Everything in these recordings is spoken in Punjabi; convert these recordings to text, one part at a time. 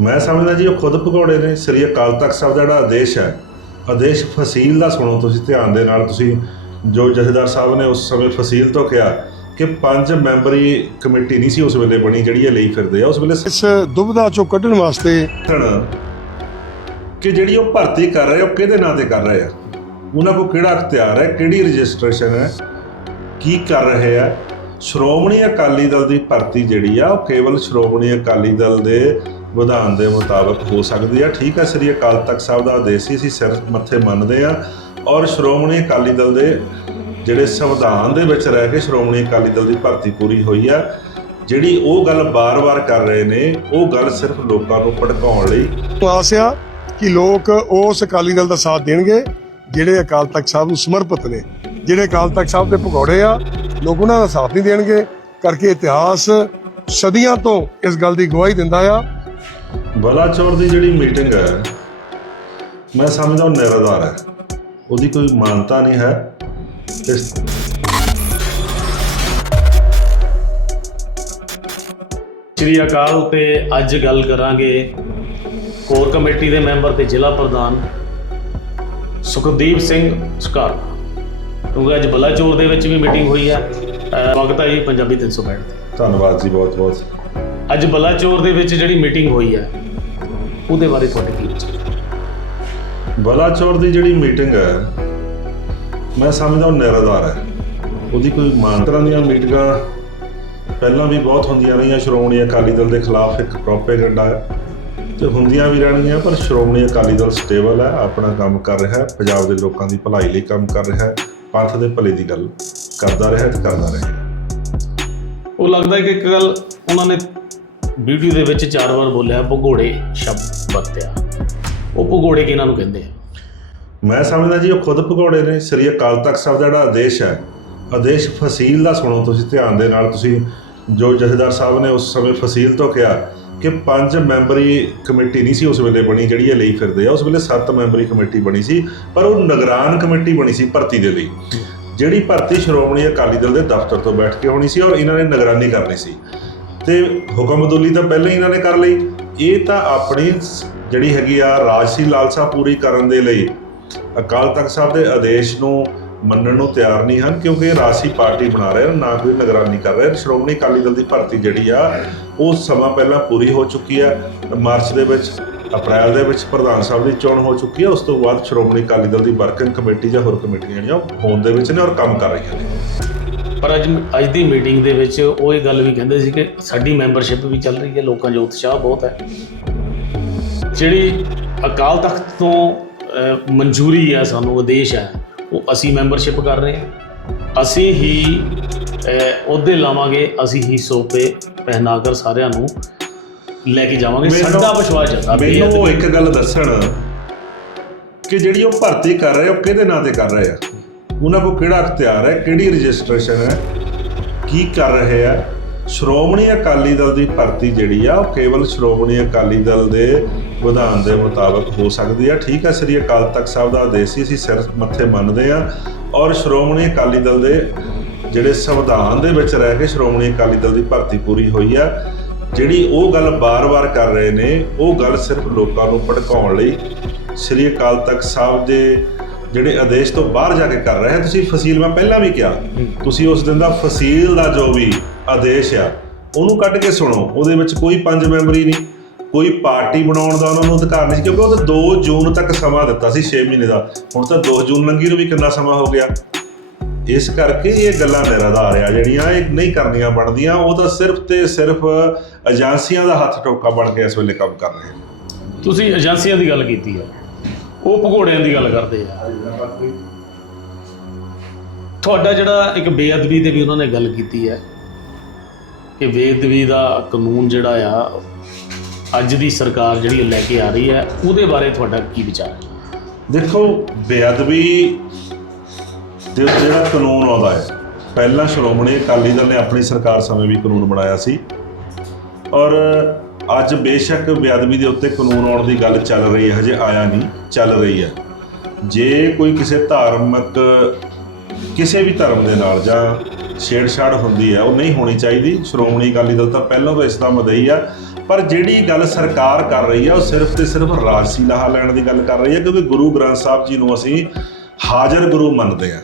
ਮੈਂ ਸਮਝਦਾ ਜੀ ਉਹ ਖੁਦ ਭਗੌੜੇ ਨੇ। ਸ੍ਰੀ ਅਕਾਲ ਤਖਤ ਸਾਹਿਬ ਦਾ ਜਿਹੜਾ ਆਦੇਸ਼ ਹੈ ਆਦੇਸ਼ ਫਸੀਲ ਦਾ ਸੁਣੋ ਤੁਸੀਂ ਧਿਆਨ ਦੇ ਨਾਲ। ਤੁਸੀਂ ਜੋ ਜਥੇਦਾਰ ਸਾਹਿਬ ਨੇ ਉਸ ਸਮੇਂ ਫਸੀਲ ਤੋਂ ਕਿਹਾ ਕਿ ਪੰਜ ਮੈਂਬਰੀ ਕਮੇਟੀ ਨਹੀਂ ਸੀ ਉਸ ਵੇਲੇ ਬਣੀ ਜਿਹੜੀ ਇਹ ਲਈ ਫਿਰਦੇ ਆ। ਉਸ ਵੇਲੇ ਇਸ ਦੁਬਿਧਾ ਚੋਂ ਕੱਢਣ ਵਾਸਤੇ ਕਿ ਜਿਹੜੀ ਉਹ ਭਰਤੀ ਕਰ ਰਹੇ ਉਹ ਕਿਹਦੇ ਨਾਂ ਤੇ ਕਰ ਰਹੇ ਆ? ਉਹਨਾਂ ਕੋਲ ਕਿਹੜਾ ਅਖਤਿਆਰ ਹੈ ਕਿਹੜੀ ਰਜਿਸਟ੍ਰੇਸ਼ਨ ਹੈ ਕੀ ਕਰ ਰਹੇ ਆ? ਸ਼੍ਰੋਮਣੀ ਅਕਾਲੀ ਦਲ ਦੀ ਭਰਤੀ ਜਿਹੜੀ ਆ ਉਹ ਕੇਵਲ ਸ਼੍ਰੋਮਣੀ ਅਕਾਲੀ ਦਲ ਦੇ ਵਿਧਾਨ ਦੇ ਮੁਤਾਬਕ ਹੋ ਸਕਦੀ ਆ। ਠੀਕ ਆ, ਸ੍ਰੀ ਅਕਾਲ ਤਖਤ ਸਾਹਿਬ ਦਾ ਆਦੇਸ਼ ਸੀ, ਅਸੀਂ ਸਿਰ ਮੱਥੇ ਮੰਨਦੇ ਆ। ਔਰ ਸ਼੍ਰੋਮਣੀ ਅਕਾਲੀ ਦਲ ਦੇ ਜਿਹੜੇ ਸੰਵਿਧਾਨ ਦੇ ਵਿੱਚ ਰਹਿ ਕੇ ਸ਼੍ਰੋਮਣੀ ਅਕਾਲੀ ਦਲ ਦੀ ਭਰਤੀ ਪੂਰੀ ਹੋਈ ਆ, ਜਿਹੜੀ ਉਹ ਗੱਲ ਬਾਰ-ਬਾਰ ਕਰ ਰਹੇ ਨੇ, ਉਹ ਗੱਲ ਸਿਰਫ ਲੋਕਾਂ ਨੂੰ ਭੜਕਾਉਣ ਲਈ। ਆਸ ਆ ਕਿ ਲੋਕ ਉਸ ਅਕਾਲੀ ਦਲ ਦਾ ਸਾਥ ਦੇਣਗੇ, ਜਿਹੜੇ ਅਕਾਲ ਤਖਤ ਸਾਹਿਬ ਨੂੰ ਸਮਰਪਿਤ ਨੇ। ਜਿਹੜੇ ਅਕਾਲ ਤਖਤ ਸਾਹਿਬ ਦੇ ਭਗੌੜੇ ਆ, ਲੋਕ ਉਹਨਾਂ ਦਾ ਸਾਥ ਨਹੀਂ ਦੇਣਗੇ। ਕਰਕੇ ਇਤਿਹਾਸ ਸਦੀਆਂ ਤੋਂ ਇਸ ਗੱਲ ਦੀ ਗਵਾਹੀ ਦਿੰਦਾ ਆ ਬਲਾਚੌਰ ਦੀ ਜਿਹੜੀ ਮੀਟਿੰਗ ਹੈ ਮੈਂ ਸਮਝਦਾ ਉਹ ਨਿਰਾਧਾਰ ਹੈ। ਉਹਦੀ ਕੋਈ ਮਾਨਤਾ ਨਹੀਂ ਹੈ। ਇਸ ਸ੍ਰੀ ਅਕਾਲ ਤੇ ਅੱਜ ਗੱਲ ਕਰਾਂਗੇ ਕੋਰ ਕਮੇਟੀ ਦੇ ਮੈਂਬਰ ਤੇ ਜ਼ਿਲ੍ਹਾ ਪ੍ਰਧਾਨ ਸੁਖਦੀਪ ਸਿੰਘ ਸਕਾਰ ਕਿਉਂਕਿ ਅੱਜ ਬਲਾਚੌਰ ਦੇ ਵਿੱਚ ਵੀ ਮੀਟਿੰਗ ਹੋਈ ਹੈ। ਸਵਾਗਤ ਹੈ ਜੀ ਪੰਜਾਬੀ 365 ਤੇ। ਧੰਨਵਾਦ ਜੀ ਬਹੁਤ ਬਹੁਤ ਅੱਜ ਬਲਾਚੌਰ ਦੇ ਵਿੱਚ ਜਿਹੜੀ ਮੀਟਿੰਗ ਹੋਈ ਹੈ ਉਹਦੇ ਬਾਰੇ ਤੁਹਾਡੇ ਕੀ ਵਿਚਾਰ? ਬਲਾਚੌਰ ਦੀ ਜਿਹੜੀ ਮੀਟਿੰਗ ਹੈ ਮੈਂ ਸਮਝਦਾ ਉਹ ਨਿਰਾਧਾਰ ਹੈ। ਉਹਦੀ ਕੋਈ ਮਾਨਤਾ ਦੀਆਂ ਮੀਟਿੰਗਾਂ ਪਹਿਲਾਂ ਵੀ ਬਹੁਤ ਹੁੰਦੀਆਂ ਰਹੀਆਂ ਸ਼੍ਰੋਮਣੀ ਅਕਾਲੀ ਦਲ ਦੇ ਖਿਲਾਫ ਇੱਕ ਪ੍ਰੋਪੇਗੈਂਡਾ ਹੈ। ਤੇ ਹੁੰਦੀਆਂ ਵੀ ਰਹਿਣਗੀਆਂ ਪਰ ਸ਼੍ਰੋਮਣੀ ਅਕਾਲੀ ਦਲ ਸਟੇਬਲ ਹੈ ਆਪਣਾ ਕੰਮ ਕਰ ਰਿਹਾ ਹੈ ਪੰਜਾਬ ਦੇ ਲੋਕਾਂ ਦੀ ਭਲਾਈ ਲਈ ਕੰਮ ਕਰ ਰਿਹਾ ਹੈ ਪੰਥ ਦੇ ਭਲੇ ਦੀ ਗੱਲ ਕਰਦਾ ਰਿਹਾ ਤੇ ਕਰਦਾ ਰਿਹਾ। ਉਹ ਲੱਗਦਾ ਹੈ ਕਿ ਇੱਕ ਗੱਲ ਉਹਨਾਂ ਨੇ ਵੀਡੀਓ ਦੇ ਵਿੱਚ ਚਾਰ ਵਾਰ ਬੋਲਿਆ, ਭਗੋੜੇ ਸ਼ਬਦ ਵਰਤਿਆ। ਉਹ ਭਗੋੜੇ ਕਿਹਨਾਂ ਨੂੰ ਕਹਿੰਦੇ ਆ? ਮੈਂ ਸਮਝਦਾ ਜੀ, ਉਹ ਖੁਦ ਭਗੌੜੇ ਨੇ, ਸ੍ਰੀ ਅਕਾਲ ਤਖਤ ਸਾਹਿਬ ਦਾ ਜਿਹੜਾ ਆਦੇਸ਼ ਹੈ ਆਦੇਸ਼ ਫਸੀਲ ਦਾ ਸੁਣੋ ਤੁਸੀਂ ਧਿਆਨ ਦੇ ਨਾਲ, ਤੁਸੀਂ ਜੋ ਜਥੇਦਾਰ ਸਾਹਿਬ ਨੇ ਉਸ ਸਮੇਂ ਫਸੀਲ ਤੋਂ ਕਿਹਾ ਕਿ ਪੰਜ ਮੈਂਬਰੀ ਕਮੇਟੀ ਨਹੀਂ ਸੀ ਉਸ ਵੇਲੇ ਬਣੀ, ਜਿਹੜੀ ਇਹ ਲਈ ਫਿਰਦੇ ਆ, ਉਸ ਵੇਲੇ ਸੱਤ ਮੈਂਬਰੀ ਕਮੇਟੀ ਬਣੀ ਸੀ, ਪਰ ਉਹ ਨਿਗਰਾਨ ਕਮੇਟੀ ਬਣੀ ਸੀ ਭਰਤੀ ਦੇ ਲਈ। ਜਿਹੜੀ ਭਰਤੀ ਸ਼੍ਰੋਮਣੀ ਅਕਾਲੀ ਦਲ ਦੇ ਦਫ਼ਤਰ ਤੋਂ ਬੈਠ ਕੇ ਹੋਣੀ ਸੀ ਔਰ ਇਹਨਾਂ ਨੇ ਨਿਗਰਾਨੀ ਕਰਨੀ ਸੀ। ਤੇ ਹੁਕਮਦੁਲੀ ਤਾਂ ਪਹਿਲਾਂ ਹੀ ਇਹਨਾਂ ਨੇ ਕਰ ਲਈ। ਇਹ ਤਾਂ ਆਪਣੀ ਜਿਹੜੀ ਹੈਗੀ ਆ ਰਾਜਸੀ ਲਾਲਸਾ ਪੂਰੀ ਕਰਨ ਦੇ ਲਈ ਅਕਾਲ ਤਖਤ ਸਾਹਿਬ ਦੇ ਆਦੇਸ਼ ਨੂੰ ਮੰਨਣ ਨੂੰ ਤਿਆਰ ਨਹੀਂ ਹਨ, ਕਿਉਂਕਿ ਇਹ ਰਾਜਸੀ ਪਾਰਟੀ ਬਣਾ ਰਹੇ ਹਨ, ਨਾ ਕੋਈ ਨਿਗਰਾਨੀ ਕਰ ਰਹੇ ਹਨ। ਸ਼੍ਰੋਮਣੀ ਅਕਾਲੀ ਦਲ ਦੀ ਭਰਤੀ ਜਿਹੜੀ ਆ, ਉਹ ਸਮਾਂ ਪਹਿਲਾਂ ਪੂਰੀ ਹੋ ਚੁੱਕੀ ਆ। ਮਾਰਚ ਦੇ ਵਿੱਚ, ਅਪ੍ਰੈਲ ਦੇ ਵਿੱਚ ਪ੍ਰਧਾਨ ਸਾਹਿਬ ਦੀ ਚੋਣ ਹੋ ਚੁੱਕੀ ਹੈ ਉਸ ਤੋਂ ਬਾਅਦ ਸ਼੍ਰੋਮਣੀ ਅਕਾਲੀ ਦਲ ਦੀ ਵਰਕਿੰਗ ਕਮੇਟੀ ਜਾਂ ਹੋਰ ਕਮੇਟੀਆਂ ਜਿਹੜੀਆਂ, ਉਹ ਹੋਣ ਦੇ ਵਿੱਚ ਨੇ ਔਰ ਕੰਮ ਕਰ ਰਹੀਆਂ ਨੇ। ਪਰ ਅੱਜ ਅੱਜ ਦੀ ਮੀਟਿੰਗ ਦੇ ਵਿੱਚ ਉਹ ਇਹ ਗੱਲ ਵੀ ਕਹਿੰਦੇ ਸੀ ਕਿ ਸਾਡੀ ਮੈਂਬਰਸ਼ਿਪ ਵੀ ਚੱਲ ਰਹੀ ਹੈ ਲੋਕਾਂ 'ਚ ਉਤਸ਼ਾਹ ਬਹੁਤ ਹੈ। ਜਿਹੜੀ ਅਕਾਲ ਤਖਤ ਤੋਂ ਮਨਜ਼ੂਰੀ ਹੈ ਸਾਨੂੰ ਆਦੇਸ਼ ਹੈ ਉਹ ਅਸੀਂ ਮੈਂਬਰਸ਼ਿਪ ਕਰ ਰਹੇ ਹਾਂ। ਅਸੀਂ ਹੀ ਅਹੁਦੇ ਲਾਵਾਂਗੇ ਅਸੀਂ ਹੀ ਸੋਪੇ ਪਹਿਨਾ ਕਰ ਸਾਰਿਆਂ ਨੂੰ ਲੈ ਕੇ ਜਾਵਾਂਗੇ। ਸਾਡਾ ਵਿਸ਼ਵਾਸ ਹੈ ਮੈਨੂੰ ਇੱਕ ਗੱਲ ਦੱਸਣ ਕਿ ਜਿਹੜੀ ਉਹ ਭਰਤੀ ਕਰ ਰਹੇ ਉਹ ਕਿਹਦੇ ਨਾਂ ਤੇ ਕਰ ਰਹੇ ਆ? ਉਹਨਾਂ ਕੋਲ ਕਿਹੜਾ ਅਖਤਿਆਰ ਹੈ? ਕਿਹੜੀ ਰਜਿਸਟ੍ਰੇਸ਼ਨ ਹੈ? ਕੀ ਕਰ ਰਹੇ ਆ? ਸ਼੍ਰੋਮਣੀ ਅਕਾਲੀ ਦਲ ਦੀ ਭਰਤੀ ਜਿਹੜੀ ਆ, ਉਹ ਕੇਵਲ ਸ਼੍ਰੋਮਣੀ ਅਕਾਲੀ ਦਲ ਦੇ ਵਿਧਾਨ ਦੇ ਮੁਤਾਬਕ ਹੋ ਸਕਦੀ ਆ। ਠੀਕ ਆ, ਸ੍ਰੀ ਅਕਾਲ ਤਖਤ ਸਾਹਿਬ ਦਾ ਆਦੇਸ਼ ਸੀ, ਅਸੀਂ ਸਿਰ ਮੱਥੇ ਮੰਨਦੇ ਆ। ਔਰ ਸ਼੍ਰੋਮਣੀ ਅਕਾਲੀ ਦਲ ਦੇ ਜਿਹੜੇ ਸੰਵਿਧਾਨ ਦੇ ਵਿੱਚ ਰਹਿ ਕੇ ਸ਼੍ਰੋਮਣੀ ਅਕਾਲੀ ਦਲ ਦੀ ਭਰਤੀ ਪੂਰੀ ਹੋਈ ਆ, ਜਿਹੜੀ ਉਹ ਗੱਲ ਬਾਰ-ਬਾਰ ਕਰ ਰਹੇ ਨੇ, ਉਹ ਗੱਲ ਸਿਰਫ ਲੋਕਾਂ ਨੂੰ ਭੜਕਾਉਣ ਲਈ। ਸ੍ਰੀ ਅਕਾਲ ਤਖਤ ਸਾਹਿਬ ਦੇ ਜਿਹੜੇ ਆਦੇਸ਼ ਤੋਂ ਬਾਹਰ ਜਾ ਕੇ ਕਰ ਰਹੇ ਹੈ ਤੁਸੀਂ ਫਸੀਲ, ਮੈਂ ਪਹਿਲਾਂ ਵੀ ਕਿਹਾ, ਤੁਸੀਂ ਉਸ ਦਿਨ ਦਾ ਫਸੀਲ ਦਾ ਜੋ ਵੀ ਆਦੇਸ਼ ਆ, ਉਹਨੂੰ ਕੱਢ ਕੇ ਸੁਣੋ, ਉਹਦੇ ਵਿੱਚ ਕੋਈ ਪੰਜ ਮੈਂਬਰੀ ਨਹੀਂ, ਕੋਈ ਪਾਰਟੀ ਬਣਾਉਣ ਦਾ ਉਹਨਾਂ ਨੂੰ ਅਧਿਕਾਰ ਨਹੀਂ ਸੀ, ਕਿਉਂਕਿ ਉਹ ਤਾਂ 2 ਜੂਨ ਤੱਕ ਸਮਾਂ ਦਿੱਤਾ ਸੀ 6 ਮਹੀਨੇ ਦਾ, ਹੁਣ ਤਾਂ 2 ਜੂਨ ਲੰਘੀ ਨੂੰ ਵੀ ਕਿੰਨਾ ਸਮਾਂ ਹੋ ਗਿਆ। ਇਸ ਕਰਕੇ ਇਹ ਗੱਲਾਂ ਨਿਰਾਧਾਰ ਆ, ਜਿਹੜੀਆਂ ਇਹ ਨਹੀਂ ਕਰਨੀਆਂ ਬਣਦੀਆਂ, ਉਹ ਤਾਂ ਸਿਰਫ ਤੇ ਸਿਰਫ ਏਜੰਸੀਆਂ ਦਾ ਹੱਥ ਟੋਕਾ ਬਣ ਕੇ ਇਸ ਵੇਲੇ ਕੰਮ ਕਰ ਰਹੇ ਨੇ। ਤੁਸੀਂ ਏਜੰਸੀਆਂ ਦੀ ਗੱਲ ਕੀਤੀ ਆ। ਉਹ ਭਗੋੜਿਆਂ ਦੀ ਗੱਲ ਕਰਦੇ ਆ। ਤੁਹਾਡਾ ਜਿਹੜਾ ਇੱਕ ਬੇਅਦਬੀ ਤੇ ਵੀ ਉਹਨਾਂ ਨੇ ਗੱਲ ਕੀਤੀ ਹੈ ਕਿ ਬੇਅਦਬੀ ਦਾ ਕਾਨੂੰਨ ਜਿਹੜਾ ਆ, ਅੱਜ ਦੀ ਸਰਕਾਰ ਜਿਹੜੀ ਲੈ ਕੇ ਆ ਰਹੀ ਹੈ, ਉਹਦੇ ਬਾਰੇ ਤੁਹਾਡਾ ਕੀ ਵਿਚਾਰ ਹੈ? ਦੇਖੋ, ਬੇਅਦਬੀ ਦੇ ਜਿਹੜਾ ਕਾਨੂੰਨ ਆਉਂਦਾ ਹੈ, ਪਹਿਲਾਂ ਸ਼੍ਰੋਮਣੀ ਅਕਾਲੀ ਦਲ ਨੇ ਆਪਣੀ ਸਰਕਾਰ ਸਮੇਂ ਵੀ ਕਾਨੂੰਨ ਬਣਾਇਆ ਸੀ। ਔਰ ਅੱਜ ਬੇਸ਼ੱਕ ਬੇਅਦਬੀ ਦੇ ਉੱਤੇ ਕਾਨੂੰਨ ਆਉਣ ਦੀ ਗੱਲ ਚੱਲ ਰਹੀ ਹੈ ਹਜੇ ਆਇਆ ਨਹੀਂ ਚੱਲ ਰਹੀ ਹੈ। ਜੇ ਕੋਈ ਕਿਸੇ ਧਾਰਮਿਕ ਕਿਸੇ ਵੀ ਧਰਮ ਦੇ ਨਾਲ ਜਾਂ ਛੇੜਛਾੜ ਹੁੰਦੀ ਹੈ ਉਹ ਨਹੀਂ ਹੋਣੀ ਚਾਹੀਦੀ। ਸ਼੍ਰੋਮਣੀ ਅਕਾਲੀ ਦਲ ਤਾਂ ਪਹਿਲਾਂ ਤੋਂ ਇਸ ਦਾ ਮਦਈ ਆ। ਪਰ ਜਿਹੜੀ ਗੱਲ ਸਰਕਾਰ ਕਰ ਰਹੀ ਆ ਉਹ ਸਿਰਫ ਤੇ ਸਿਰਫ ਰਾਜਸੀ ਲਾਹਾ ਲੈਣ ਦੀ ਗੱਲ ਕਰ ਰਹੀ ਹੈ ਕਿਉਂਕਿ ਗੁਰੂ ਗ੍ਰੰਥ ਸਾਹਿਬ ਜੀ ਨੂੰ ਅਸੀਂ ਹਾਜ਼ਰ ਗੁਰੂ ਮੰਨਦੇ ਆ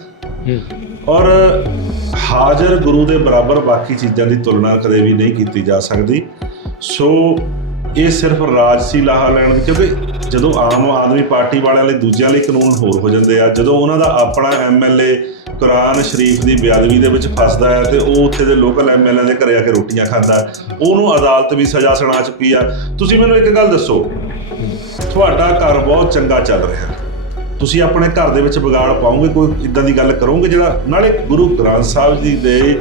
ਔਰ ਹਾਜ਼ਰ ਗੁਰੂ ਦੇ ਬਰਾਬਰ ਬਾਕੀ ਚੀਜ਼ਾਂ ਦੀ ਤੁਲਨਾ ਕਦੇ ਵੀ ਨਹੀਂ ਕੀਤੀ ਜਾ ਸਕਦੀ। ਸੋ ਇਹ ਸਿਰਫ ਰਾਜਸੀ ਲਾਹਾ ਲੈਣ ਦੀ, ਕਿਉਂਕਿ ਜਦੋਂ ਆਮ ਆਦਮੀ ਪਾਰਟੀ ਵਾਲਿਆਂ ਲਈ ਦੂਜਿਆਂ ਲਈ ਕਾਨੂੰਨ ਹੋਰ ਹੋ ਜਾਂਦੇ ਆ, ਜਦੋਂ ਉਹਨਾਂ ਦਾ ਆਪਣਾ ਐਮਐਲਏ ਕੁਰਾਨ ਸ਼ਰੀਫ ਦੀ ਬੇਅਦਬੀ ਦੇ ਵਿੱਚ ਫਸਦਾ ਹੈ ਤੇ ਉਹ ਉੱਥੇ ਦੇ ਲੋਕਲ ਐਮਐਲਏ ਦੇ ਘਰੇ ਆ ਕੇ ਰੋਟੀਆਂ ਖਾਂਦਾ ਉਹਨੂੰ ਅਦਾਲਤ ਵੀ ਸਜ਼ਾ ਸੁਣਾ ਚੁੱਕੀ ਆ। ਤੁਸੀਂ ਮੈਨੂੰ ਇੱਕ ਗੱਲ ਦੱਸੋ, ਤੁਹਾਡਾ ਘਰ ਬਹੁਤ ਚੰਗਾ ਚੱਲ ਰਿਹਾ। ਤੁਸੀਂ ਆਪਣੇ ਘਰ ਦੇ ਵਿੱਚ ਵਿਗਾੜ ਪਾਓਗੇ ਕੋਈ ਇਦਾਂ ਦੀ ਗੱਲ ਕਰੋਗੇ ਜਿਹੜਾ ਨਾਲੇ ਗੁਰੂ ਗ੍ਰੰਥ ਸਾਹਿਬ ਜੀ ਦੇ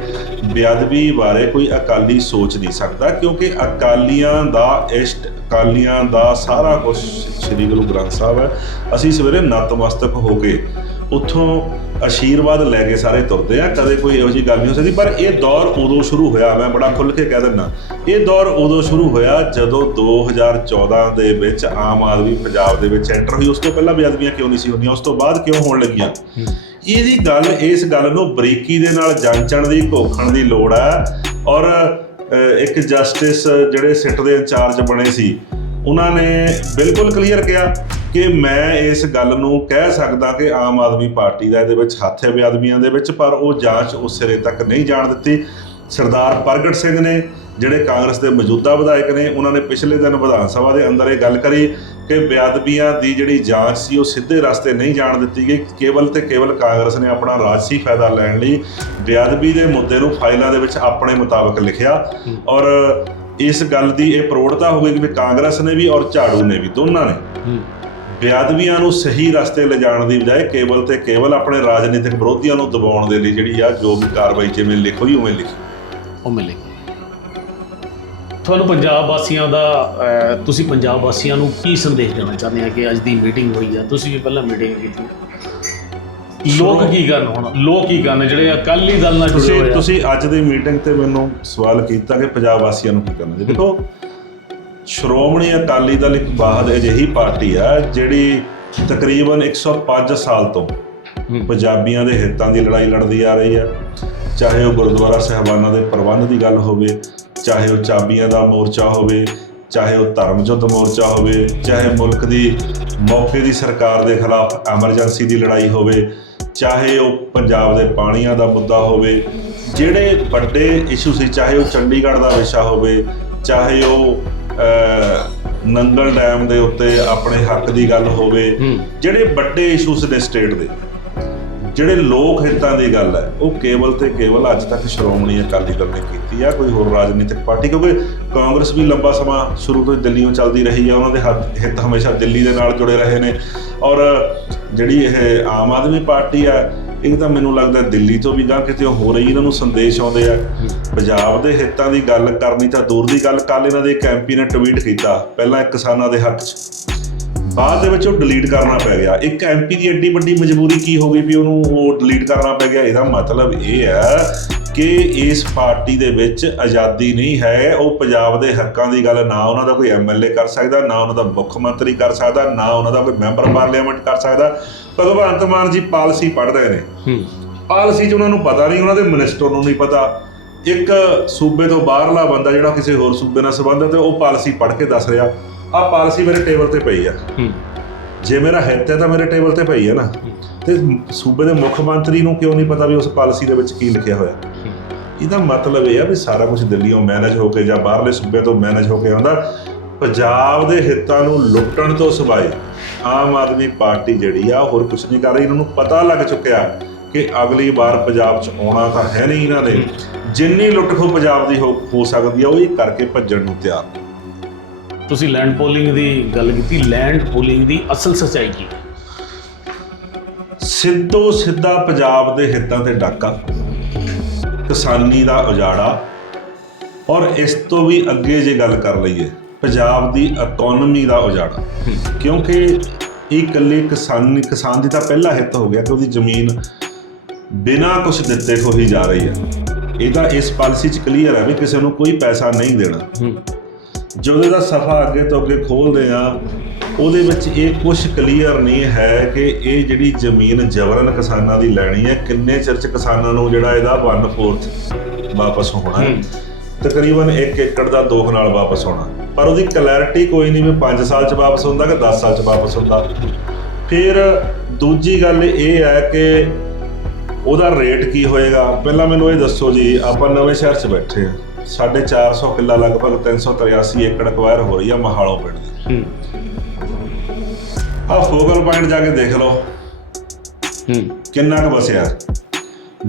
ਬੇਅਦਬੀ ਬਾਰੇ ਕੋਈ ਅਕਾਲੀ ਸੋਚ ਨਹੀਂ ਸਕਦਾ, ਕਿਉਂਕਿ ਅਕਾਲੀਆਂ ਦਾ ਇਸ਼ਟ, ਅਕਾਲੀਆਂ ਦਾ ਸਾਰਾ ਕੁਝ ਸ੍ਰੀ ਗੁਰੂ ਗ੍ਰੰਥ ਸਾਹਿਬ ਹੈ। ਅਸੀਂ ਸਵੇਰੇ ਨਤਮਸਤਕ ਹੋ ਕੇ ਉੱਥੋਂ ਆਸ਼ੀਰਵਾਦ ਲੈ ਕੇ ਸਾਰੇ ਤੁਰਦੇ ਆ, ਕਦੇ ਕੋਈ ਇਹੋ ਜਿਹੀ ਗੱਲ ਨਹੀਂ ਹੋ ਸਕਦੀ, ਪਰ ਇਹ ਦੌਰ ਉਦੋਂ ਸ਼ੁਰੂ ਹੋਇਆ, ਮੈਂ ਬੜਾ ਖੁੱਲ੍ਹ ਕੇ ਕਹਿ ਦਿੰਦਾ, ਇਹ ਦੌਰ ਉਦੋਂ ਸ਼ੁਰੂ ਹੋਇਆ ਜਦੋਂ 2014 ਦੇ ਵਿੱਚ ਆਮ ਆਦਮੀ ਪੰਜਾਬ ਦੇ ਵਿੱਚ ਐਂਟਰ ਹੋਈ, ਉਸ ਤੋਂ ਪਹਿਲਾਂ ਬੇਅਦਬੀਆਂ ਕਿਉਂ ਨਹੀਂ ਸੀ ਹੁੰਦੀਆਂ, ਉਸ ਤੋਂ ਬਾਅਦ ਕਿਉਂ ਹੋਣ ਲੱਗੀਆਂ? ਇਹਦੀ ਗੱਲ, ਇਸ ਗੱਲ ਨੂੰ ਬਰੀਕੀ ਦੇ ਨਾਲ ਜਾਂਚਣ ਦੀ, ਘੋਖਣ ਦੀ ਲੋੜ ਹੈ ਔਰ ਇੱਕ ਜਸਟਿਸ ਜਿਹੜੇ ਸਿੱਟ ਦੇ ਇੰਚਾਰਜ ਬਣੇ ਸੀ, ਉਹਨਾਂ ਨੇ ਬਿਲਕੁਲ ਕਲੀਅਰ ਕਿਹਾ ਕਿ ਮੈਂ ਇਸ ਗੱਲ ਨੂੰ ਕਹਿ ਸਕਦਾ ਕਿ ਆਮ ਆਦਮੀ ਪਾਰਟੀ ਦਾ ਇਹਦੇ ਵਿੱਚ ਹੱਥ ਹੈ ਬੇਅਦਬੀਆਂ ਦੇ ਵਿੱਚ, ਪਰ ਉਹ ਜਾਂਚ ਉਸ ਸਿਰੇ ਤੱਕ ਨਹੀਂ ਜਾਣ ਦਿੱਤੀ। ਸਰਦਾਰ ਪ੍ਰਗਟ ਸਿੰਘ ਨੇ, ਜਿਹੜੇ ਕਾਂਗਰਸ ਦੇ ਮੌਜੂਦਾ ਵਿਧਾਇਕ ਨੇ, ਉਹਨਾਂ ਨੇ ਪਿਛਲੇ ਦਿਨ ਵਿਧਾਨ ਸਭਾ ਦੇ ਅੰਦਰ ਇਹ ਗੱਲ ਕਰੀ ਕਿ ਬੇਅਦਬੀਆਂ ਦੀ ਜਿਹੜੀ ਜਾਂਚ ਸੀ, ਉਹ ਸਿੱਧੇ ਰਸਤੇ ਨਹੀਂ ਜਾਣ ਦਿੱਤੀ ਗਈ। ਕੇਵਲ ਤੇ ਕੇਵਲ ਕਾਂਗਰਸ ਨੇ ਆਪਣਾ ਰਾਜਸੀ ਫਾਇਦਾ ਲੈਣ ਲਈ ਬੇਅਦਬੀ ਦੇ ਮੁੱਦੇ ਨੂੰ ਫਾਈਲਾਂ ਦੇ ਵਿੱਚ ਆਪਣੇ ਮੁਤਾਬਕ ਲਿਖਿਆ ਔਰ ਇਸ ਗੱਲ ਦੀ ਇਹ ਪ੍ਰੋੜਤਾ ਹੋ ਗਈ ਕਿ ਕਾਂਗਰਸ ਨੇ ਵੀ ਔਰ ਝਾੜੂ ਨੇ ਵੀ, ਦੋਨਾਂ ਨੇ। ਬੇਅਦਬੀਆਂ ਨੂੰ ਸਹੀ ਰਸਤੇ ਲਿਜਾਣ ਦੀ ਬਜਾਏ ਕੇਵਲ ਤੇ ਕੇਵਲ ਆਪਣੇ ਰਾਜਨੀਤਿਕ ਵਿਰੋਧੀਆਂ ਨੂੰ ਦਬਾਉਣ ਦੇ ਲਈ ਜਿਹੜੀ ਆ ਜੋ ਵੀ ਕਾਰਵਾਈ ਜਿਵੇਂ ਲਿਖੋ ਹੀ ਉਵੇਂ ਲਿਖੀ। ਉਹ ਮਿਲੇ ਤੁਹਾਨੂੰ ਪੰਜਾਬ ਵਾਸੀਆਂ ਦਾ ਤੁਸੀਂ ਪੰਜਾਬ ਵਾਸੀਆਂ ਨੂੰ ਕੀ ਸੰਦੇਸ਼ ਦੇਣਾ ਚਾਹੁੰਦੇ ਆ ਕਿ ਅੱਜ ਦੀ ਮੀਟਿੰਗ ਹੋਈ ਆ? ਤੁਸੀਂ ਵੀ ਪਹਿਲਾਂ ਮੀਟਿੰਗ ਕੀਤੀ। ਲੋਕ ਕੀ ਕਰਨ ਹੁਣ? ਲੋਕ ਕੀ ਕਰਨ? ਜਿਹੜੇ ਅਕਾਲੀ ਦਲ ਨਾਲ ਜੁੜੇ ਤੁਸੀਂ ਹੋਏ ਆ। ਤੁਸੀਂ ਅੱਜ ਦੀ ਮੀਟਿੰਗ ਤੇ ਮੈਨੂੰ ਸਵਾਲ ਕੀਤਾ ਕਿ ਪੰਜਾਬ ਵਾਸੀਆਂ ਨੂੰ ਕੀ ਕਰਨਾ ਦੇਖੋ ਸ਼੍ਰੋਮਣੀ ਅਕਾਲੀ ਦਲ ਇੱਕ ਬਾਦ ਅਜਿਹੀ ਪਾਰਟੀ ਆ ਜਿਹੜੀ ਤਕਰੀਬਨ 105 ਸਾਲ ਤੋਂ ਪੰਜਾਬੀਆਂ ਦੇ ਹਿੱਤਾਂ ਦੀ ਲੜਾਈ ਲੜਦੀ ਆ ਰਹੀ ਹੈ ਚਾਹੇ ਉਹ ਗੁਰਦੁਆਰਾ ਸਹਿਬਾਨਾਂ ਦੇ ਪ੍ਰਬੰਧ ਦੀ ਗੱਲ ਹੋਵੇ ਚਾਹੇ ਉਹ ਚਾਬੀਆਂ ਦਾ ਮੋਰਚਾ ਹੋਵੇ ਚਾਹੇ ਉਹ ਧਰਮ ਯੁੱਧ ਮੋਰਚਾ ਹੋਵੇ ਚਾਹੇ ਮੁਲਕ ਦੀ ਮੌਕੇ ਦੀ ਸਰਕਾਰ ਦੇ ਖਿਲਾਫ ਐਮਰਜੈਂਸੀ ਦੀ ਲੜਾਈ ਹੋਵੇ ਚਾਹੇ ਉਹ ਪੰਜਾਬ ਦੇ ਪਾਣੀਆਂ ਦਾ ਮੁੱਦਾ ਹੋਵੇ ਜਿਹੜੇ ਵੱਡੇ ਇਸ਼ੂ ਸੀ ਚਾਹੇ ਉਹ ਚੰਡੀਗੜ੍ਹ ਦਾ ਵਿਸ਼ਾ ਹੋਵੇ ਚਾਹੇ ਉਹ ਨੰਗਲ ਡੈਮ ਦੇ ਉੱਤੇ ਆਪਣੇ ਹੱਕ ਦੀ ਗੱਲ ਹੋਵੇ ਜਿਹੜੇ ਵੱਡੇ ਇਸ਼ੂਸ ਨੇ ਸਟੇਟ ਦੇ ਜਿਹੜੇ ਲੋਕ ਹਿੱਤਾਂ ਦੀ ਗੱਲ ਹੈ ਉਹ ਕੇਵਲ ਤੇ ਕੇਵਲ ਅੱਜ ਤੱਕ ਸ਼੍ਰੋਮਣੀ ਅਕਾਲੀ ਦਲ ਨੇ ਕੀਤੀ ਆ ਕੋਈ ਹੋਰ ਰਾਜਨੀਤਿਕ ਪਾਰਟੀ ਕਿਉਂਕਿ ਕਾਂਗਰਸ ਵੀ ਲੰਬਾ ਸਮਾਂ ਸ਼ੁਰੂ ਤੋਂ ਦਿੱਲੀੋਂ ਚੱਲਦੀ ਰਹੀ ਆ ਉਹਨਾਂ ਦੇ ਹੱਥ ਹਿੱਤ ਹਮੇਸ਼ਾ ਦਿੱਲੀ ਦੇ ਨਾਲ ਜੁੜੇ ਰਹੇ ਨੇ ਔਰ ਜਿਹੜੀ ਇਹ ਆਮ ਆਦਮੀ ਪਾਰਟੀ ਆ ਇਹ ਤਾਂ ਮੈਨੂੰ ਲੱਗਦਾ ਦਿੱਲੀ ਤੋਂ ਵੀ ਗਾਂ ਕਿਤੇ ਹੋ ਰਹੀ ਇਹਨਾਂ ਨੂੰ ਸੰਦੇਸ਼ ਆਉਂਦੇ ਆ, ਪੰਜਾਬ ਦੇ ਹਿੱਤਾਂ ਦੀ ਗੱਲ ਕਰਨੀ ਤਾਂ ਦੂਰ ਦੀ ਗੱਲ ਕੱਲ ਇਹਨਾਂ ਦੇ ਇੱਕ ਐਮਪੀ ਨੇ ਟਵੀਟ ਕੀਤਾ, ਪਹਿਲਾਂ ਕਿਸਾਨਾਂ ਦੇ ਹੱਕ 'ਚ। ਬਾਅਦ ਦੇ ਵਿੱਚ ਉਹ ਡਿਲੀਟ ਕਰਨਾ ਪੈ ਗਿਆ। ਇੱਕ ਐਮਪੀ ਦੀ ਐਡੀ ਵੱਡੀ ਮਜਬੂਰੀ ਕੀ ਹੋ ਗਈ ਵੀ ਉਹਨੂੰ ਉਹ ਡਿਲੀਟ ਕਰਨਾ ਪੈ ਗਿਆ? ਇਹਦਾ ਮਤਲਬ ਇਹ ਹੈ ਕਿ ਇਸ ਪਾਰਟੀ ਦੇ ਵਿੱਚ ਆਜ਼ਾਦੀ ਨਹੀਂ ਹੈ। ਉਹ ਪੰਜਾਬ ਦੇ ਹੱਕਾਂ ਦੀ ਗੱਲ ਨਾ ਉਹਨਾਂ ਦਾ ਕੋਈ ਐਮਐਲਏ ਕਰ ਸਕਦਾ ਨਾ ਉਹਨਾਂ ਦਾ ਮੁੱਖ ਮੰਤਰੀ ਕਰ ਸਕਦਾ ਨਾ ਉਹਨਾਂ ਦਾ ਕੋਈ ਮੈਂਬਰ ਪਾਰਲੀਮੈਂਟ ਕਰ ਸਕਦਾ। ਭਗਵੰਤ ਮਾਨ ਜੀ ਪਾਲਿਸੀ ਰਹੇ ਨੇ। ਹੂੰ। ਪਾਲਿਸੀ 'ਚ ਉਹਨਾਂ ਨੂੰ ਪਤਾ ਨਹੀਂ ਉਹਨਾਂ ਦੇ ਮਿਨਿਸਟਰ ਨੂੰ ਨਹੀਂ ਪਤਾ। ਇੱਕ ਸੂਬੇ ਤੋਂ ਬਾਹਰਲਾ ਬੰਦਾ ਜਿਹੜਾ ਕਿਸੇ ਹੋਰ ਸੂਬੇ ਨਾਲ ਸੰਬੰਧਿਤ ਹੈ ਉਹ ਪਾਲਿਸੀ ਪੜ੍ਹ ਕੇ ਦੱਸ ਰਿਹਾ। ਆਹ ਪਾਲਿਸੀ ਮੇਰੇ ਟੇਬਲ ਤੇ ਪਈ ਆ। ਹੂੰ। ਜੇ ਮੇਰਾ ਹਿੱਤ ਹੈ ਤਾਂ ਮੇਰੇ ਟੇਬਲ ਤੇ ਪਈ ਹੈ ਨਾ। ਤੇ ਸੂਬੇ ਦੇ ਮੁੱਖ ਮੰਤਰੀ ਨੂੰ ਕਿਉਂ ਨਹੀਂ ਪਤਾ ਵੀ ਉਸ ਪਾਲਿਸੀ ਦੇ ਵਿੱਚ ਕੀ ਲਿਖਿਆ ਹੋਇਆ? ਇਹਦਾ ਮਤਲਬ ਇਹ ਆ ਵੀ ਸਾਰਾ ਕੁਝ ਦਿੱਲੀੋਂ ਮੈਨੇਜ ਹੋ ਕੇ ਜਾਂ ਬਾਹਰਲੇ ਸੂਬੇ ਤੋਂ ਮੈਨੇਜ ਹੋ ਕੇ ਆਉਂਦਾ। ਪੰਜਾਬ ਦੇ ਹਿੱਤਾਂ ਨੂੰ ਲੁੱਟਣ ਤੋਂ ਸਿਵਾਏ ਆਮ ਆਦਮੀ ਪਾਰਟੀ ਜਿਹੜੀ ਆ ਹੋਰ ਕੁਝ ਨਹੀਂ ਕਰ ਰਹੀ। ਇਹਨਾਂ ਨੂੰ ਪਤਾ ਲੱਗ ਚੁੱਕਿਆ ਕਿ ਅਗਲੀ ਵਾਰ ਪੰਜਾਬ 'ਚ ਆਉਣਾ ਤਾਂ ਹੈ ਨਹੀਂ ਇਹਨਾਂ ਨੇ। ਜਿੰਨੀ ਲੁੱਟ ਖੋ ਪੰਜਾਬ ਦੀ ਹੋ ਹੋ ਸਕਦੀ ਆ ਉਹ ਇਹ ਕਰਕੇ ਭੱਜਣ ਨੂੰ ਤਿਆਰ ਨੇ। ਤੁਸੀਂ ਲੈਂਡ ਪੋਲਿੰਗ ਦੀ ਗੱਲ ਕੀਤੀ ਲੈਂਡ ਪੋਲਿੰਗ ਦੀ ਅਸਲ ਸੱਚਾਈ ਕੀ? ਹੈ ਸਿੱਧੋ ਸਿੱਧਾ ਪੰਜਾਬ ਦੇ ਹਿੱਤਾਂ ਤੇ ਡਾਕਾ ਕਿਸਾਨੀ ਦਾ ਉਜਾੜਾ ਔਰ ਇਸ ਤੋਂ ਵੀ ਅੱਗੇ ਜੇ ਗੱਲ ਕਰ ਲਈਏ ਪੰਜਾਬ ਦੀ ਇਕਨੋਮੀ ਦਾ ਉਜਾੜਾ। ਕਿਉਂਕਿ ਇਹ ਇਕੱਲੇ ਕਿਸਾਨੀ ਕਿਸਾਨ ਦੀ ਤਾਂ ਪਹਿਲਾ ਹਿੱਤ ਹੋ ਗਿਆ ਕਿ ਉਹਦੀ ਜ਼ਮੀਨ ਬਿਨਾਂ ਕੁਝ ਦਿੱਤੇ ਖੋਹੀ ਜਾ ਰਹੀ ਹੈ। ਇਹਦਾ ਇਸ ਪਾਲਿਸੀ 'ਚ ਕਲੀਅਰ ਹੈ ਵੀ ਕਿਸੇ ਨੂੰ ਕੋਈ ਪੈਸਾ ਨਹੀਂ ਦੇਣਾ। ਜਦੋਂ ਦਾ ਸਫਾ ਅੱਗੇ ਤੋਂ ਅੱਗੇ ਖੋਲਦੇ ਆ ਉਹਦੇ ਵਿੱਚ ਇਹ ਕੁਝ ਕਲੀਅਰ ਨਹੀਂ ਹੈ ਕਿ ਇਹ ਜਿਹੜੀ ਜ਼ਮੀਨ ਜਬਰਨ ਕਿਸਾਨਾਂ ਦੀ ਲੈਣੀ ਹੈ ਕਿੰਨੇ ਚਿਰ ਚ ਕਿਸਾਨਾਂ ਨੂੰ ਜਿਹੜਾ ਇਹਦਾ 1/4 ਵਾਪਸ ਹੋਣਾ ਹੈ। ਤਕਰੀਬਨ 1 ਏਕੜ ਦਾ ਦੋ ਨਾਲ ਵਾਪਸ ਹੋਣਾ। ਪਰ ਉਹਦੀ ਕਲੈਰਿਟੀ ਕੋਈ ਨਹੀਂ ਵੀ 5 ਸਾਲ ਚ ਵਾਪਸ ਹੁੰਦਾ ਕਿ 10 ਸਾਲ ਚ ਵਾਪਸ ਹੁੰਦਾ। ਫਿਰ ਦੂਜੀ ਗੱਲ ਇਹ ਹੈ ਕਿ ਉਹਦਾ ਰੇਟ ਕੀ ਹੋਏਗਾ? ਪਹਿਲਾਂ ਮੈਨੂੰ ਇਹ ਦੱਸੋ ਜੀ ਆਪਾਂ ਨਵੇਂ ਸ਼ਹਿਰ 'ਚ ਬੈਠੇ ਆ। ਸਾਡੇ 400 ਕਿੱਲਾ ਲਗਭਗ 383 ਏਕੜ ਅਕਵਾਇਰ ਹੋ ਰਹੀ ਆ ਮਹਾਲੋਂ ਪਿੰਡ ਦੀ। ਹੂੰ। ਆ ਫੋਕਲ ਪੁਆਇੰਟ ਜਾ ਕੇ ਦੇਖ ਲਓ। ਹੂੰ। ਕਿੰਨਾ ਕੁ ਵਸਿਆ।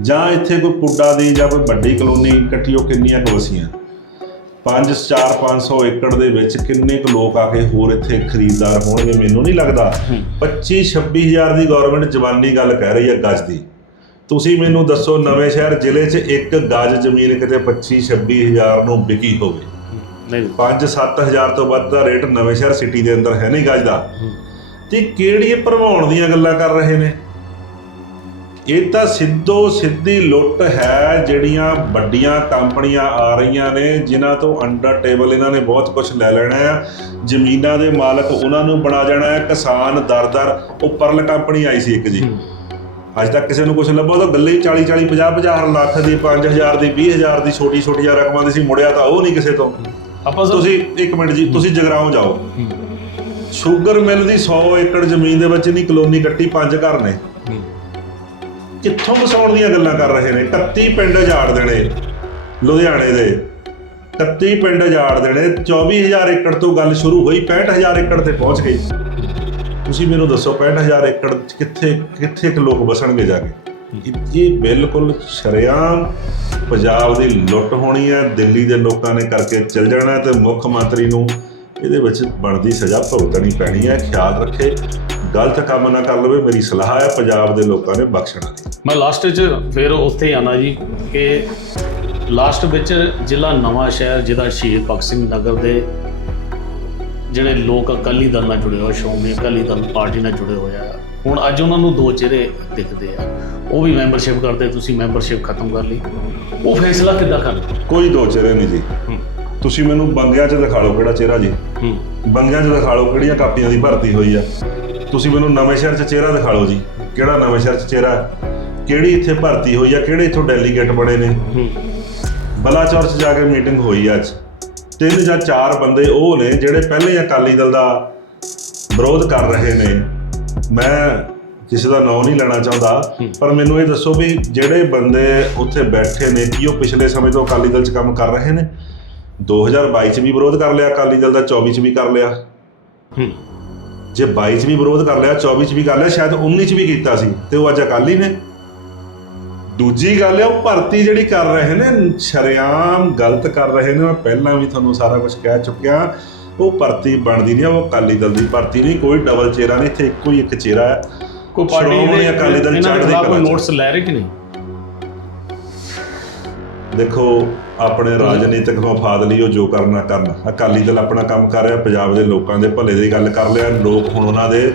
ਜਾਂ ਇੱਥੇ ਕੋਈ ਪੁੱਡਾ ਦੀ ਜਾਂ ਕੋਈ ਵੱਡੀ ਕਲੋਨੀ ਇਕੱਠੀ ਹੋ ਕਿੰਨੀਆਂ ਕੁ ਵਸੀਆਂ। 5 4 500 ਏਕੜ ਦੇ ਵਿੱਚ ਕਿੰਨੇ ਕੁ ਲੋਕ ਆ ਕੇ ਹੋਰ ਇੱਥੇ ਖਰੀਦਦਾਰ ਹੋਣਗੇ ਮੈਨੂੰ ਨਹੀਂ ਲੱਗਦਾ। 25 26000 ਦੀ ਗਵਰਨਮੈਂਟ ਜਵਾਨੀ ਗੱਲ ਕਹਿ ਰਹੀ ਹੈ ਗੱਜ ਦੀ। ਤੁਸੀਂ ਮੈਨੂੰ ਦੱਸੋ ਨਵੇਂ ਸ਼ਹਿਰ ਜ਼ਿਲ੍ਹੇ 'ਚ ਇੱਕ ਗੱਜ ਜ਼ਮੀਨ ਕਿਤੇ 25 26000 ਨੂੰ ਵਿਕੀ ਹੋਵੇ? ਨਹੀਂ। 5-7000 ਤੋਂ ਵੱਧ ਦਾ ਰੇਟ ਨਵੇਂ ਸ਼ਹਿਰ ਸਿਟੀ ਦੇ ਅੰਦਰ ਹੈ ਨਹੀਂ ਗੱਜ ਦਾ? ਤੇ ਕਿਹੜੀ ਭਰਵਾਉਣ ਦੀਆਂ ਗੱਲਾਂ ਕਰ ਰਹੇ ਨੇ? ਇਹ ਤਾਂ ਸਿੱਧੋ ਸਿੱਧੀ ਲੁੱਟ ਹੈ ਜਿਹੜੀਆਂ ਵੱਡੀਆਂ ਕੰਪਨੀਆਂ ਆ ਰਹੀਆਂ ਨੇ ਜਿਨ੍ਹਾਂ ਤੋਂ ਅੰਡਰ ਟੇਬਲ ਇਹਨਾਂ ਨੇ ਬਹੁਤ ਕੁਝ ਲੈ ਲੈਣਾ ਹੈ ਜ਼ਮੀਨਾਂ ਦੇ ਮਾਲਕ ਉਹਨਾਂ ਨੂੰ ਬਣਾ ਜਾਣਾ ਹੈ। ਕਿਸਾਨ ਦਰ-ਦਰ ਉਹ ਪਰਲ ਕੰਪਨੀ ਆਈ ਸੀ ਇੱਕ ਜੀ। ਅੱਜ ਤੱਕ ਕਿਸੇ ਨੂੰ ਕੁਝ ਲੱਭਾ ਤਾਂ ਗੱਲੇ ਹੀ 40 40 50 50 ਲੱਖ ਦੀ 5000 ਦੀ 20000 ਦੀ ਛੋਟੀ ਛੋਟੀਆਂ ਰਕਮਾਂ ਦੀ ਸੀ ਮੁੜਿਆ ਤਾਂ ਉਹ ਨਹੀਂ ਕਿਸੇ ਤੋਂ। ਆਪਾਂ ਤੁਸੀਂ ਇੱਕ ਮਿੰਟ ਜੀ ਤੁਸੀਂ ਜਗਰਾਉਂ ਜਾਓ। ਸ਼ੂਗਰ ਮਿਲ ਦੀ 100 ਏਕੜ ਜ਼ਮੀਨ ਦੇ ਵਿੱਚ ਨਹੀਂ ਕਲੋਨੀ ਕੱਟੀ ਪੰਜ ਘਰ ਨੇ। ਕਿੱਥੋਂ ਵਸਾਉਣ ਦੀਆਂ ਗੱਲਾਂ ਕਰ ਰਹੇ ਨੇ? 31 ਪਿੰਡ ਉਜਾੜ ਦੇਣੇ ਲੁਧਿਆਣੇ ਦੇ। 31 ਪਿੰਡ ਉਜਾੜ ਦੇਣੇ 24000 ਏਕੜ ਤੋਂ ਗੱਲ ਸ਼ੁਰੂ ਹੋਈ 65000 ਏਕੜ ਤੇ ਪਹੁੰਚ ਗਈ। ਤੁਸੀਂ ਮੈਨੂੰ ਦੱਸੋ 65000 ਏਕੜ 'ਚ ਕਿੱਥੇ ਕਿੱਥੇ ਕੁ ਲੋਕ ਵਸਣਗੇ ਜਾ ਕੇ? ਇਹ- ਬਿਲਕੁਲ ਸ਼ਰੇਆਮ ਪੰਜਾਬ ਦੀ ਲੁੱਟ ਹੋਣੀ ਹੈ। ਦਿੱਲੀ ਦੇ ਲੋਕਾਂ ਨੇ ਕਰਕੇ ਚੱਲ ਜਾਣਾ ਤੇ ਮੁੱਖ ਮੰਤਰੀ ਨੂੰ ਇਹਦੇ ਵਿੱਚ ਬਣਦੀ ਸਜ਼ਾ ਭੁਗਤਣੀ ਪੈਣੀ ਹੈ। ਖਿਆਲ ਰੱਖੇ ਗਲਤ ਕੰਮ ਨਾ ਕਰ ਲਵੇ। ਮੇਰੀ ਸਲਾਹ ਹੈ ਪੰਜਾਬ ਦੇ ਲੋਕਾਂ ਨੇ ਬਖਸ਼ਣਾ ਨਹੀਂ ਮੈਂ ਲਾਸਟ 'ਚ ਫਿਰ ਉੱਥੇ ਆਣਾ ਜੀ ਕਿ ਲਾਸਟ ਵਿੱਚ ਜ਼ਿਲ੍ਹਾ ਨਵਾਂ ਸ਼ਹਿਰ ਜਿਹਦਾ ਸ਼ਹੀਦ ਭਗਤ ਸਿੰਘ ਨਗਰ ਦੇ ਜਿਹੜੇ ਲੋਕ ਅਕਾਲੀ ਦਲ ਨਾਲ ਜੁੜੇ ਹੋਏ ਸ਼੍ਰੋਮਣੀ ਅਕਾਲੀ ਦਲ ਪਾਰਟੀ ਨਾਲ ਜੁੜੇ ਹੋਏ ਆ ਹੁਣ ਅੱਜ ਉਹਨਾਂ ਨੂੰ ਦੋ ਚਿਹਰੇ ਦਿਖਦੇ ਆ। ਉਹ ਵੀ ਮੈਂਬਰਸ਼ਿਪ ਕਰਦੇ ਤੁਸੀਂ ਮੈਂਬਰਸ਼ਿਪ ਖਤਮ ਕਰ ਲਈ। ਉਹ ਫੈਸਲਾ ਕਿੱਦਾਂ ਕਰਨਾ ਕੋਈ ਦੋ ਚਿਹਰੇ ਨਹੀਂ ਜੀ। ਤੁਸੀਂ ਮੈਨੂੰ ਬੰਗਿਆਂ 'ਚ ਦਿਖਾ ਲਓ ਕਿਹੜਾ ਚਿਹਰਾ ਜੀ। ਬੰਗਿਆਂ 'ਚ ਦਿਖਾ ਲਓ ਕਿਹੜੀਆਂ ਕਾਪੀਆਂ ਦੀ ਭਰਤੀ ਹੋਈ ਆ। ਤੁਸੀਂ ਮੈਨੂੰ ਨਵੇਂ ਸ਼ਹਿਰ 'ਚ ਚਿਹਰਾ ਦਿਖਾ ਲਓ ਜੀ। ਕਿਹੜਾ ਨਵੇਂ ਸ਼ਹਿਰ 'ਚ ਚਿਹਰਾ? ਕਿਹੜੀ ਇੱਥੇ ਭਰਤੀ ਹੋਈ ਆ? ਕਿਹੜੇ ਇੱਥੋਂ ਡੈਲੀਗੇਟ ਬਣੇ ਨੇ? ਬਲਾਚੌਰ 'ਚ ਜਾ ਕੇ ਮੀਟਿੰਗ ਹੋਈ ਆ ਅੱਜ। ਤਿੰਨ ਜਾਂ ਚਾਰ ਬੰਦੇ ਉਹ ਨੇ ਜਿਹੜੇ ਪਹਿਲੇ ਅਕਾਲੀ ਦਲ ਦਾ ਵਿਰੋਧ ਕਰ ਰਹੇ ਨੇ। ਮੈਂ ਕਿਸੇ ਦਾ ਨਾਮ ਨਹੀਂ ਲੈਣਾ ਚਾਹੁੰਦਾ ਪਰ ਮੈਨੂੰ ਇਹ ਦੱਸੋ ਵੀ ਜਿਹੜੇ ਬੰਦੇ ਉੱਥੇ ਬੈਠੇ ਨੇ ਕੀ ਉਹ ਪਿਛਲੇ ਸਮੇਂ ਤੋਂ ਅਕਾਲੀ ਦਲ 'ਚ ਕੰਮ ਕਰ ਰਹੇ ਨੇ? 2022 'ਚ ਵੀ ਵਿਰੋਧ ਕਰ ਲਿਆ ਅਕਾਲੀ ਦਲ ਦਾ 24 'ਚ ਵੀ ਕਰ ਲਿਆ। ਜੇ 22 'ਚ ਵੀ ਵਿਰੋਧ ਕਰ ਲਿਆ 24 'ਚ ਵੀ ਕਰ ਲਿਆ ਸ਼ਾਇਦ 19 'ਚ ਵੀ ਕੀਤਾ ਸੀ ਤੇ ਉਹ ਅੱਜ ਅਕਾਲੀ ਨੇ। ਦੂਜੀ ਗੱਲ ਹੈ ਉਹ ਭਰਤੀ ਜਿਹੜੀ ਕਰ ਰਹੇ ਨੇ ਸ਼ਰੇਆਮ ਗਲਤ ਕਰ ਰਹੇ ਨੇ। ਮੈਂ ਪਹਿਲਾਂ ਵੀ ਤੁਹਾਨੂੰ ਸਾਰਾ ਕੁਝ ਕਹਿ ਚੁੱਕਿਆ ਉਹ ਭਰਤੀ ਬਣਦੀ ਨਹੀਂ ਉਹ ਅਕਾਲੀ ਦਲ ਦੀ ਭਰਤੀ ਨਹੀਂ ਕੋਈ ਡਬਲ ਚਿਹਰਾ ਨਹੀਂ ਇੱਥੇ ਇੱਕੋ ਹੀ ਇੱਕ ਚਿਹਰਾ ਹੈ। ਕੋਈ ਪਾਰਟੀ ਦੇ ਅਕਾਲੀ ਦਲ ਚੜ੍ਹਦੀ ਕੋਈ। ਨੋਟਸ ਲੈ ਰਹੇ ਕਿ ਨਹੀਂ? ਦੇਖੋ ਆਪਣੇ ਰਾਜਨੀਤਿਕ ਮਫਾਦ ਲਈ ਉਹ ਜੋ ਕਰਨਾ ਕਰਨ। ਅਕਾਲੀ ਦਲ ਆਪਣਾ ਕੰਮ ਕਰ ਰਿਹਾ ਪੰਜਾਬ ਦੇ ਲੋਕਾਂ ਦੇ ਭਲੇ ਦੀ ਗੱਲ ਕਰ ਲਿਆ। ਲੋਕ ਹੁਣ ਉਹਨਾਂ ਦੇ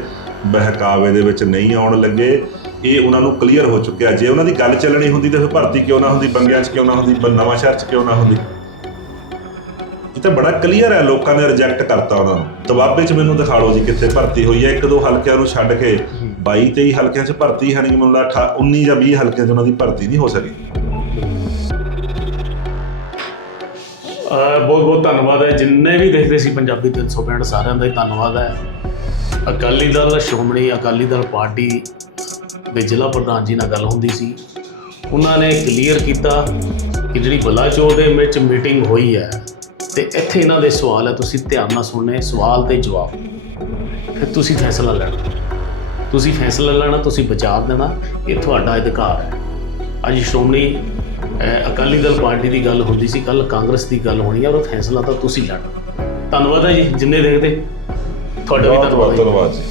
ਬਹਿਕਾਵੇ ਦੇ ਵਿੱਚ ਨਹੀਂ ਆਉਣ ਲੱਗੇ। ਇਹ ਉਹਨਾਂ ਨੂੰ ਕਲੀਅਰ ਹੋ ਚੁੱਕਿਆ। ਜੇ ਉਹਨਾਂ ਦੀ ਗੱਲ ਚੱਲਣੀ ਹੁੰਦੀ ਤਾਂ ਫਿਰ ਭਰਤੀ ਕਿਉਂ ਨਾ ਹੁੰਦੀ, ਬੰਗਿਆਂ 'ਚ ਕਿਉਂ ਨਾ ਹੁੰਦੀ ਨਵਾਂ ਸ਼ਹਿਰ 'ਚ ਕਿਉਂ ਨਾ ਹੁੰਦੀ? ਇਹ ਤਾਂ ਬੜਾ ਕਲੀਅਰ ਹੈ, ਲੋਕਾਂ ਨੇ ਰਿਜੈਕਟ ਕਰਤਾ ਉਹਨਾਂ ਨੂੰ। ਤਵਾਬੇ 'ਚ ਮੈਨੂੰ ਦਿਖਾ ਲਓ ਜੀ ਕਿੱਥੇ ਭਰਤੀ ਹੋਈ ਹੈ। ਇੱਕ ਦੋ ਹਲਕਿਆਂ ਨੂੰ ਛੱਡ ਕੇ 22 23 ਹਲਕਿਆਂ 'ਚ ਭਰਤੀ ਹੈ ਨਹੀਂ ਮੈਨੂੰ ਲੱਗਦਾ 19 ਜਾਂ 20 ਹਲਕਿਆਂ 'ਚ ਉਹਨਾਂ ਦੀ ਭਰਤੀ ਨਹੀਂ ਹੋ ਸਕੀ। ਬਹੁਤ ਬਹੁਤ ਧੰਨਵਾਦ ਹੈ। ਜਿੰਨੇ ਵੀ ਦੇਖਦੇ ਸੀ ਪੰਜਾਬੀ 365 ਸਾਰਿਆਂ ਦਾ ਹੀ ਧੰਨਵਾਦ ਹੈ। ਅਕਾਲੀ ਦਲ, ਸ਼੍ਰੋਮਣੀ ਅਕਾਲੀ ਦਲ ਪਾਰਟੀ ਦੇ ਜ਼ਿਲ੍ਹਾ ਪ੍ਰਧਾਨ ਜੀ ਨਾਲ ਗੱਲ ਹੁੰਦੀ ਸੀ। ਉਹਨਾਂ ਨੇ ਕਲੀਅਰ ਕੀਤਾ ਕਿ ਜਿਹੜੀ ਬਲਾਚੌਰ ਦੇ ਵਿੱਚ ਮੀਟਿੰਗ ਹੋਈ ਹੈ ਤੇ ਇੱਥੇ ਇਹਨਾਂ ਦੇ ਸਵਾਲ ਹੈ ਤੁਸੀਂ ਧਿਆਨ ਨਾਲ ਸੁਣਨੇ ਸਵਾਲ ਤੇ ਜਵਾਬ। ਫਿਰ ਤੁਸੀਂ ਫੈਸਲਾ ਲੈਣਾ। ਤੁਸੀਂ ਫੈਸਲਾ ਲੈਣਾ ਤੁਸੀਂ ਵਿਚਾਰ ਦੇਣਾ ਇਹ ਤੁਹਾਡਾ ਅਧਿਕਾਰ ਹੈ। ਅੱਜ ਸ਼੍ਰੋਮਣੀ ਅਕਾਲੀ ਦਲ ਪਾਰਟੀ ਦੀ ਗੱਲ ਹੁੰਦੀ ਸੀ ਕੱਲ ਕਾਂਗਰਸ ਦੀ ਗੱਲ ਹੋਣੀ ਹੈ ਔਰ ਫੈਸਲਾ ਤਾਂ ਤੁਸੀਂ ਲੈਣਾ। ਧੰਨਵਾਦ ਹੈ ਜੀ ਜਿੰਨੇ ਦੇਖਦੇ ਤੁਹਾਡਾ ਵੀ ਧੰਨਵਾਦ। ਧੰਨਵਾਦ ਜੀ।